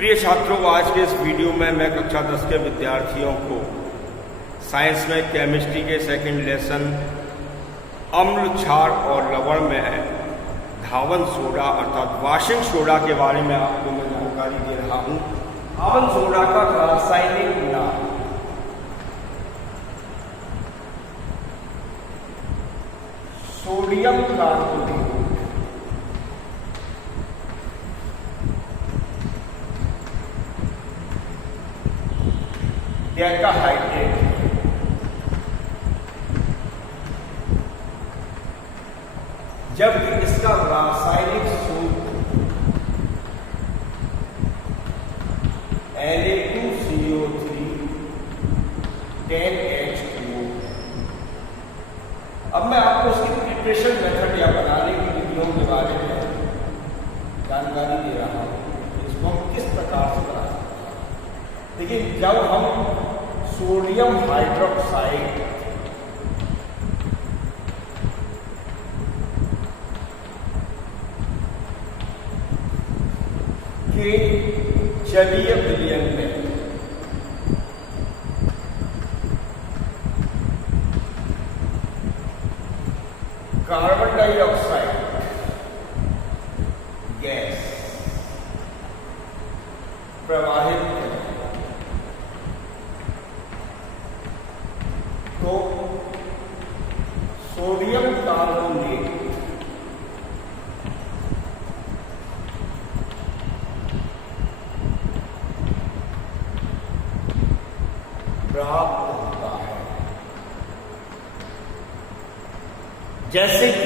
प्रिय छात्रों, आज के इस वीडियो में मैं कक्षा 10 के विद्यार्थियों को साइंस में केमिस्ट्री के सेकंड लेसन अम्ल, क्षार और लवण में धावन सोडा अर्थात वाशिंग सोडा के बारे में आपको मैं जानकारी दे रहा हूँ। धावन सोडा का रासायनिक नाम सोडियम कार्बोनेट, डेकाहाइड्रेट, जबकि इसका रासायनिक सूत्र Na2CO3 10H2O। अब मैं आपको उसकी प्रिपरेशन मेथड या बनाने की विधियों के बारे में जानकारी दे रहा हूं। इसको हम किस प्रकार से बना सकते हैं। देखिए, जब हम सोडियम हाइड्रोक्साइड के जलीय विलयन में कार्बन डाइऑक्साइड गैस प्रवाहित करें तो सोडियम कार्बोनेट प्राप्त होता है। जैसे कि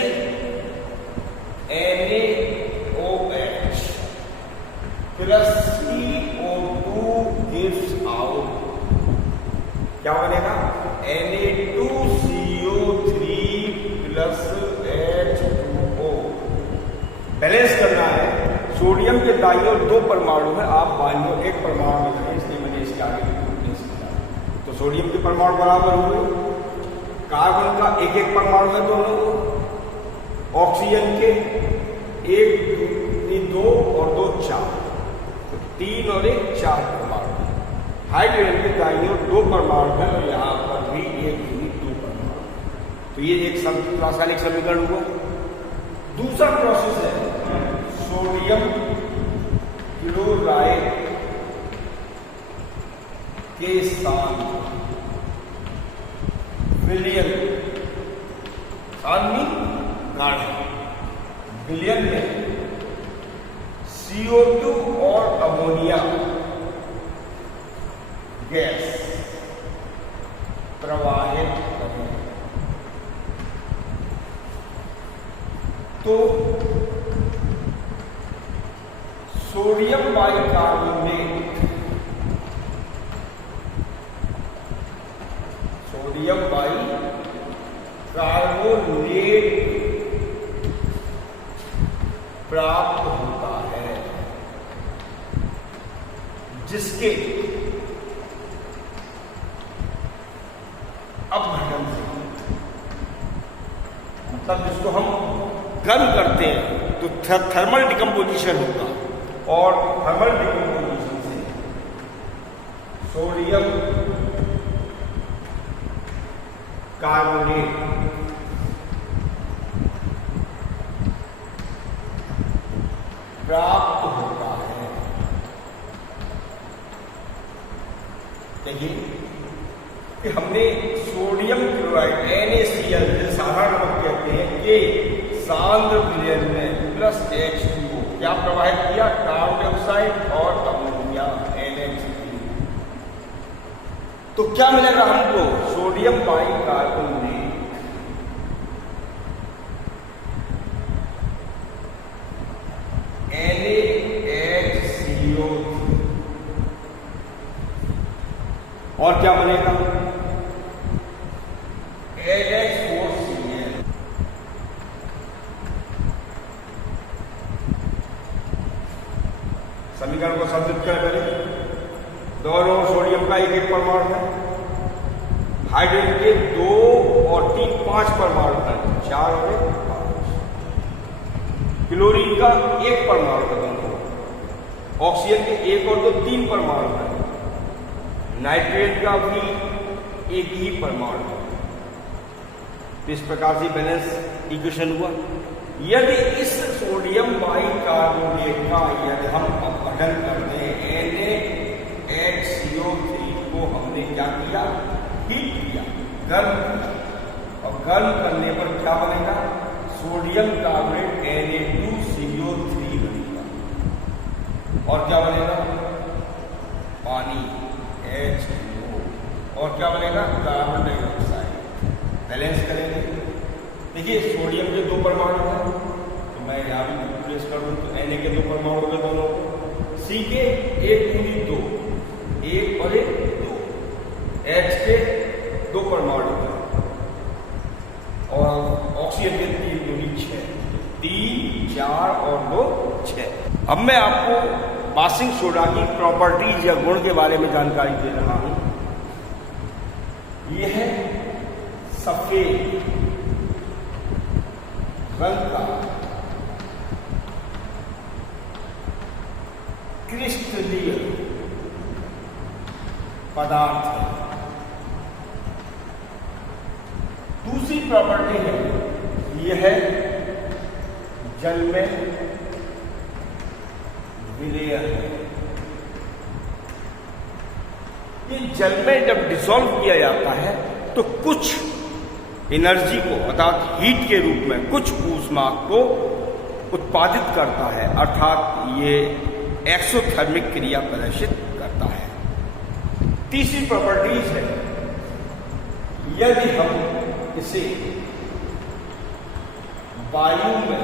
NaOH plus CO2 gives out, क्या बनेगा? Na2CO3 plus H2O। बैलेंस करना है। सोडियम के दाईं ओर 2 परमाणु है, आप बाईं ओर 1 परमाणु में हैं, इसलिए मैंने इसके आगे तो सोडियम के परमाणु बराबर हुए। कार्बन का 1-1 परमाणु है दोनों को। ऑक्सीजन के 1 2 और 2 4, तो 3 और 1 4 परमाणु। हाइड्रोजन के दाईं ओर 2 परमाणु है और यहाँ पर भी 1 2 परमाणु। तो ये एक रासायनिक समीकरण हुआ। दूसरा प्रोसेस है सोडियम क्लोराइड के साथ विलयन, गाढ़ा विलयन में CO2 और अमोनिया गैस प्रवाहित करें तो सोडियम बाइकार्बोनेट, सोडियम बाइकार्बोनेट प्राप्त होता है, जिसके अपघटन से, मतलब जिसको हम गर्म करते हैं तो थर्मल डिकम्पोजिशन होगा और थर्मल डिकम्पोजिशन से सोडियम कार्बोनेट प्राप्त होता है। देखिए कि हमने सोडियम क्लोराइड NaCl साधारण नमक कहते हैं कि सांद्र विलयन में प्लस H2O क्या प्रवाहित किया? कार्बन डाइऑक्साइड और अमोनिया NH3। तो क्या मिलेगा हमको? सोडियम बाइकार्बोनेट NaHCO3 और क्या बनेगा? NH4Cl। समीकरण को संतुलित करें। दोनों सोडियम का 1-1 परमाणु है, हाइड्रोजन के 2 और 3 5 परमाणु है, 4 और 1 5। क्लोरीन का 1 परमाणु है दोनों, ऑक्सीजन के एक और दो तीन परमाणु है, नाइट्रेट का भी एक ही परमाणु है। तो इस प्रकार से बैलेंस इक्वेशन हुआ। यदि इस सोडियम बाइकार्बोनेट का यदि हम अपघटन करते हैं NaHCO3 को हमने क्या किया, हीट किया, गर्म किया, और गर्म करने पर क्या बनेगा, सोडियम कार्बोनेट Na2CO3 बनेगा, और क्या बनेगा, पानी H2O, और क्या बनेगा, कार्बन डाइऑक्साइड। बैलेंस करेंगे। देखिए सोडियम के दो परमाणु हैं, तो मैं यहाँ भी रिप्लेस कर दूँ तो Na के दो परमाणु के दोनों, C के एक दूनी दो, एक और एक दो, H के दो परमाणु हैं, और ऑक्सीजन के तीन दूनी 6, 3 4 और 2 6। अब मैं आपको बासिंग सोडा की प्रॉपर्टीज या गुण के बारे में जानकारी दे रहा हूं। यह है सफेद रंग का क्रिस्टलीय पदार्थ है। दूसरी प्रॉपर्टी है, यह जल में विलेय है। ये जल में जब डिसॉल्व किया जाता है तो कुछ एनर्जी को अर्थात हीट के रूप में कुछ ऊष्मा को उत्पादित करता है, अर्थात ये एक्सोथर्मिक क्रिया प्रदर्शित करता है। तीसरी प्रॉपर्टीज है, यदि हम इसे वायु में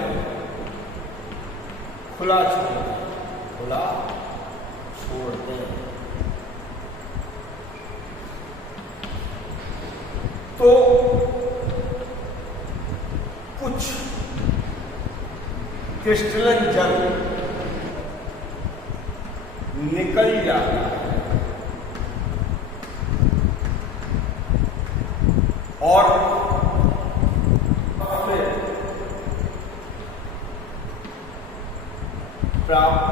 खुला छोड़ते हैं तो कुछ क्रिस्टलन जल निकल जाता है और फिर प्राप्त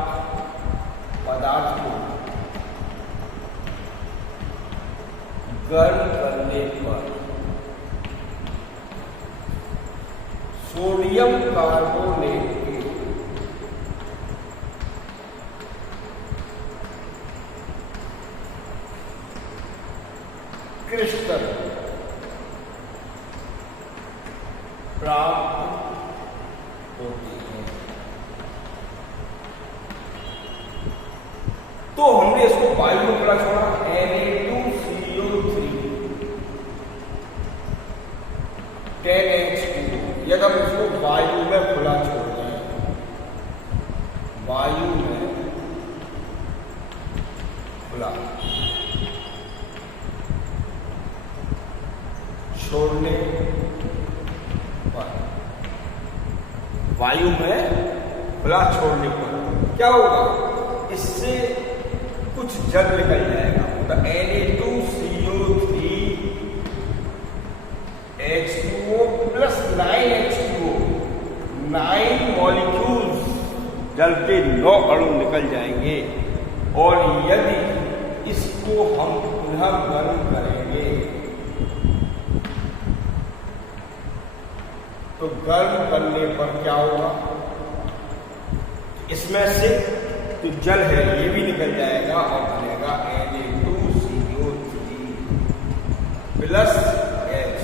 पदार्थ को गर्म करने पर सोडियम कार्बोनेट के क्रिस्टल प्राप्त होते हैं। तो हमने इसको वायु में खुला छोड़ा, Na2CO3 10H2। यदि हम इसको वायु में खुला छोड़ दें, वायु में खुला छोड़ने पर, वायु में खुला छोड़ने पर क्या होगा, इससे कुछ जल निकल जाएगा। तो Na2CO3 H2O plus 9H2O, 9 molecules जल के 9 अणु निकल जाएंगे। और यदि इसको हम पुनः गर्म करेंगे तो गर्म करने पर क्या होगा, इसमें से तो जल है ये भी निकल जाएगा और बनेगा Na2CO3 प्लस H।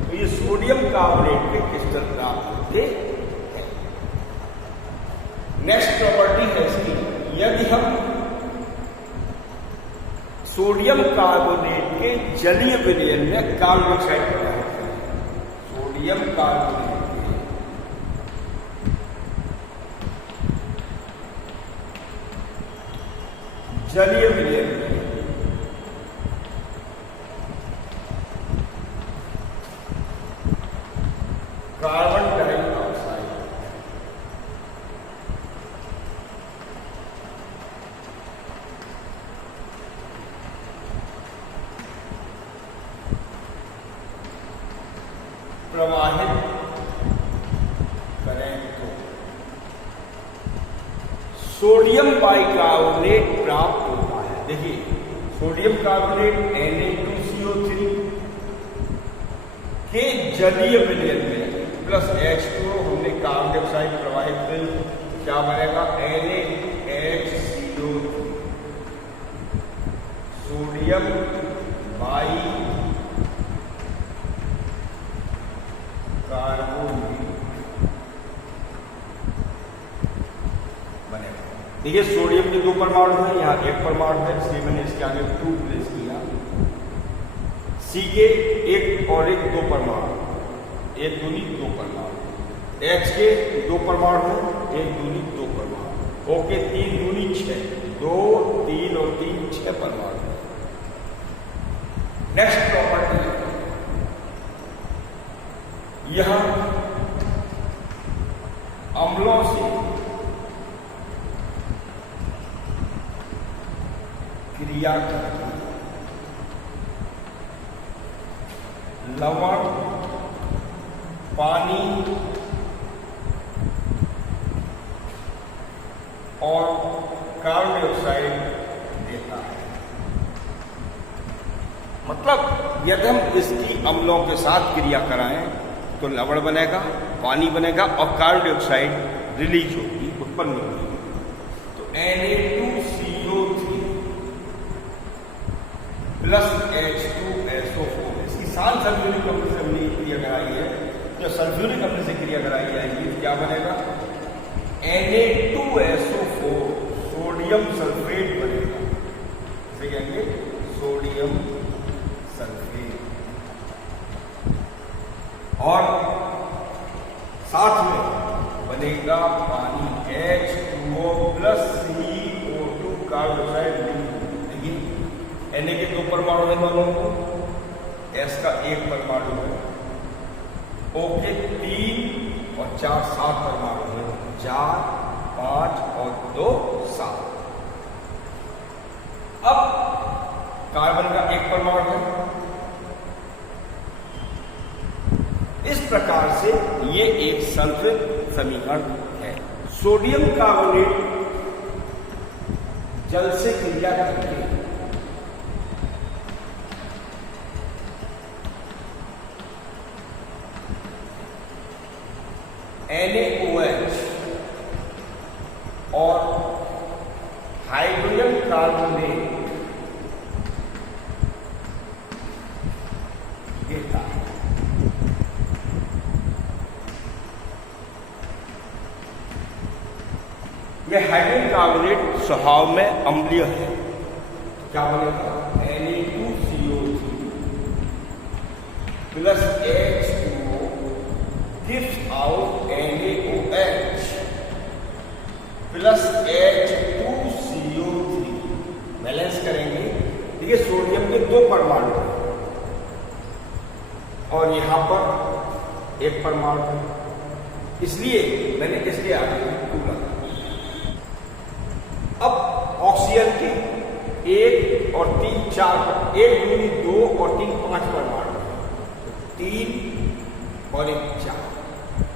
तो ये सोडियम कार्बोनेट के क्रिस्टल प्राप्त होते हैं। नेक्स्ट प्रॉपर्टी है इसकी, यदि हम सोडियम कार्बोनेट के जलीय विलयन में कार्बन डाइऑक्साइड पैदा होता है, सोडियम कार्बोनेट जलीय विलयन में कार्बन डाइऑक्साइड प्रवाहित करें तो सोडियम बाइकार्बोनेट प्राप्त होता है। देखिए सोडियम कार्बोनेट Na2CO3 के जलीय विलयन में प्लस H2O, हमने कार्बन डाइऑक्साइड प्रवाहित कर, क्या बनेगा NaHCO3, सोडियम बाई कार्बोनेट बनेगा। देखिए सोडियम के 2 परमाणु हैं, यहाँ 1 परमाणु है, इसलिए मैंने इसके आगे 2 प्लेस किया। C के 1 और 1 2 परमाणु, 1 दूनी 2 परमाणु। H के 2 परमाणु हैं, 1 दूनी 2 परमाणु। O के 3 दूनी 6, 2 3 और 3 6 परमाणु। नेक्स्ट प्रॉपर्टी, यह अम्लों से क्रिया करती है। लवण, पानी और कार्बन डाइऑक्साइड देता है। मतलब यदि हम इसकी अम्लों के साथ क्रिया कराएं तो लवण बनेगा, पानी बनेगा और कार्बन डाइऑक्साइड रिलीज होगी, उत्पन्न होगी। तो Na2CO3 प्लस H2SO4, इसकी साथ सल्फ्यूरिक अम्ल से हमने क्रिया कराई है। जो सल्फ्यूरिक अम्ल से क्रिया कराई जाएगी तो क्या बनेगा Na2SO4, सोडियम सल्फेट बनेगा। इसे कहेंगे सोडियम सल्फेट। और साथ में बनेगा पानी H2O plus CO2 carbon dioxide. Na के 2 परमाणु है दोनों को, S का 1 परमाणु है, O के 3 और 4 7 परमाणु है, 4 5 और 2 7। अब कार्बन का 1 परमाणु है। इस प्रकार से ये एक सल्फेट समीकरण है। सोडियम कार्बोनेट जल से क्रिया करके NaOH और हाइड्रोजन कार्बोनेट देता है। यह हाइड्रोजन कार्बोनेट स्वभाव में अम्लीय है। क्या बनेगा Na2CO3 plus H2O gives out NaOH plus H2CO3। Balance करेंगे। देखिए सोडियम के 2 परमाणु हैं और यहां पर 1 परमाणु है, इसलिए मैंने इसके आगे 2 लगा। अब ऑक्सीजन के 1 और 3 4, 1 दूनी 2 और 3 5 परमाणु, 3 और 1 4,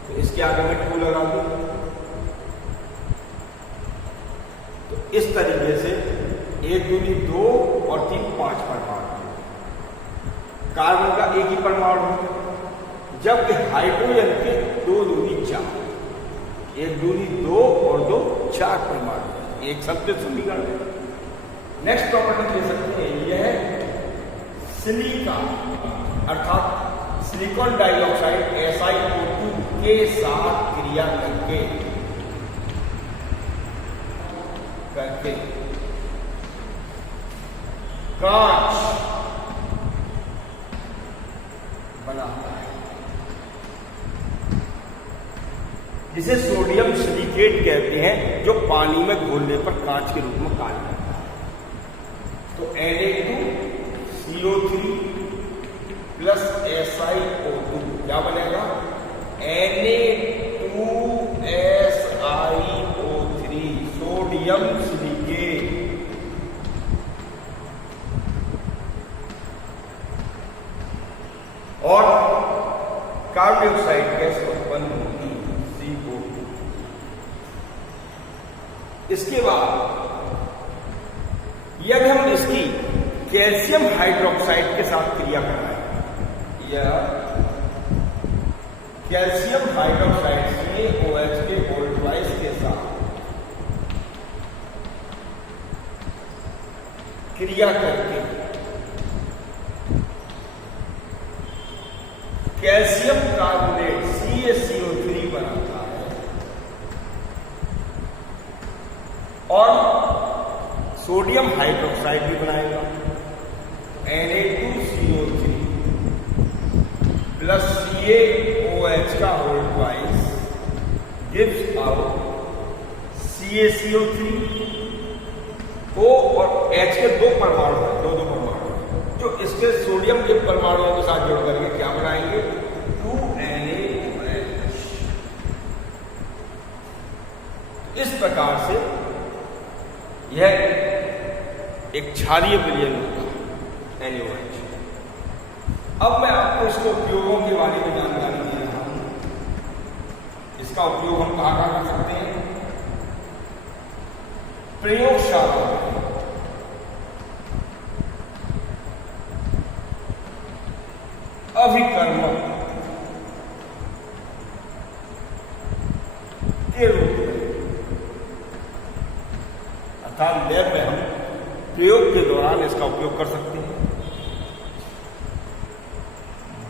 तो इसके आगे मैं 2 लगा दूं। तो इस तरीके से 1 दूनी 2 और 3 5 परमाणु। कार्बन का 1 ही परमाणु है, जबकि हाइड्रोजन के 2 दूनी 4, 1 दूनी 2 और 2 4 परमाणु, एक सल्फेट समीकरण है। नेक्स्ट प्रॉपर्टी ले सकते हैं, यह है सिलिका अर्थात सिलिकॉन डाइऑक्साइड SiO2 के साथ क्रिया करके कांच बनाता है, जिसे सोडियम सिलिकेट कहते हैं, जो पानी में घोलने पर कांच के रूप में कार्य करता है। तो Na2CO3 प्लस SiO2 क्या बनेगा Na2SiO3, सोडियम सिलिकेट। और कार्बन डाइऑक्साइड गैस उत्पन्न होगी CO2। इसके इसके बाद यदि हम इसकी कैल्शियम हाइड्रोक्साइड के साथ क्रिया कराएं, या कैल्शियम हाइड्रोक्साइड में OH के वोल्टवाइज के साथ क्रिया करके कैल्शियम कार्बोनेट CaCO3 बनाता है और सोडियम हाइड्रोक्साइड भी बनाएगा, Na2CO3 प्लस CaOH का whole twice gives out CaCO3। O और H के दो परमाणु हैं, दो परमाणु जो इसके सोडियम के परमाणुओं के साथ जोड़ करके क्या बनाएंगे, 2NaOH। इस प्रकार से यह एक क्षारीय विलयन होगा NaOH। अब मैं आपको इसके उपयोगों के बारे में जानकारी दे रहा हूं। इसका उपयोग हम कहां कर सकते हैं, प्रयोगशाला में, अभिकर्मक के रूप में, अर्थात लैब में हम प्रयोग के दौरान इसका उपयोग कर सकते हैं।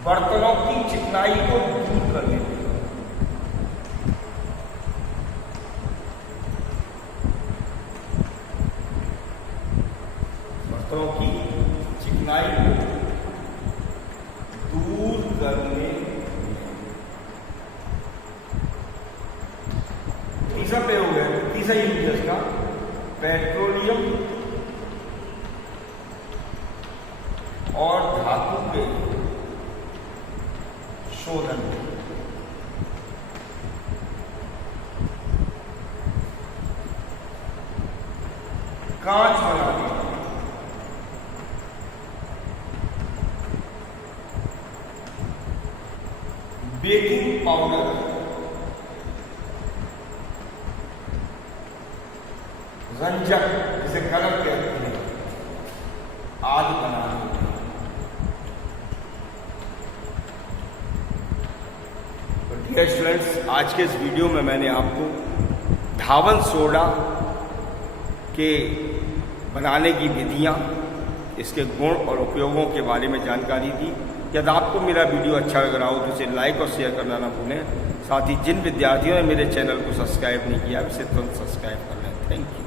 बर्तनों की चिकनाई को दूर करने के लिए, बर्तनों की चिकनाई को दूर करने, तीसरा प्रयोग है, तीसरा यूज है इसका, पेट्रोलियम और धातु के शोधन, कांच बनाने, बेकिंग पाउडर, रंजक जिसे कलर कहते हैं, आदि बनाने। डियर स्टूडेंट्स, आज के इस वीडियो में मैंने आपको धावन सोडा के बनाने की विधियां, इसके गुण और उपयोगों के बारे में जानकारी दी। यदि आपको मेरा वीडियो अच्छा लग रहा हो तो इसे लाइक और शेयर करना ना भूलें। साथ ही जिन विद्यार्थियों ने मेरे चैनल को सब्सक्राइब नहीं किया, उसे तुरंत सब्सक्राइब कर लें। Thank you.